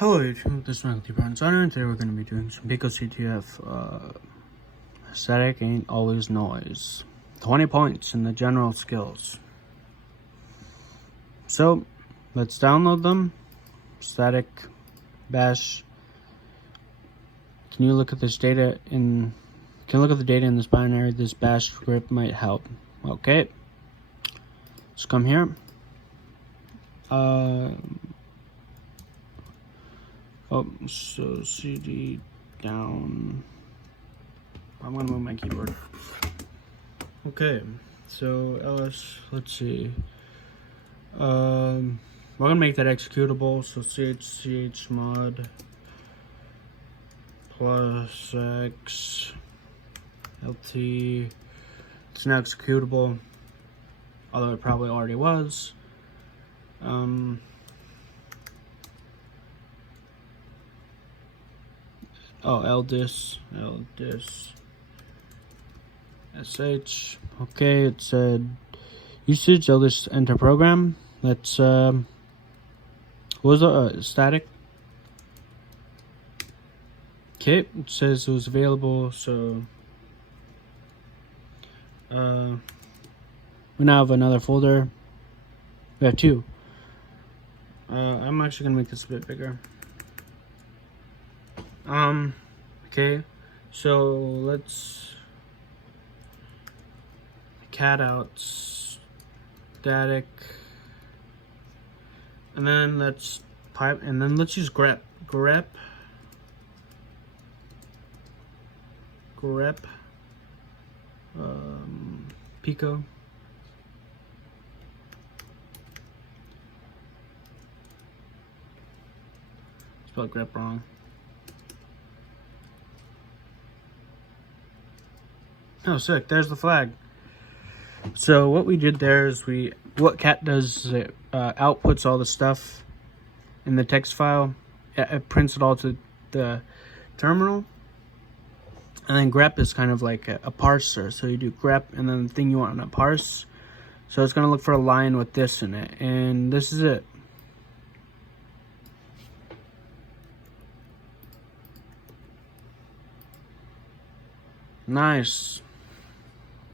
Hello YouTube, this is Michael T. Brown. And today we're going to be doing some PicoCTF Static Ain't Always Noise. 20 points in the general skills. So, let's download them. Static, bash. Can you look at this data in... Can you look at the data in this binary? This bash script might help. Okay. Let's come here. So CD down. I'm gonna move my keyboard. Okay, so ls, let's see. We're gonna make that executable. So chmod plus x lt. It's now executable, although it probably already was. ldis sh. Okay, it said usage. Ldis enter program. Let's what was the static? Okay, it says it was available. So we now have another folder. We have two. I'm actually gonna make this a bit bigger. Okay, so let's cat out static, and then let's pipe, and then let's use grep Pico. Spelled grep wrong. Oh, sick. There's the flag. So what we did there is what cat does is it outputs all the stuff in the text file. It prints it all to the terminal. And then grep is kind of like a parser. So you do grep and then the thing you want to parse. So it's going to look for a line with this in it. And this is it. Nice.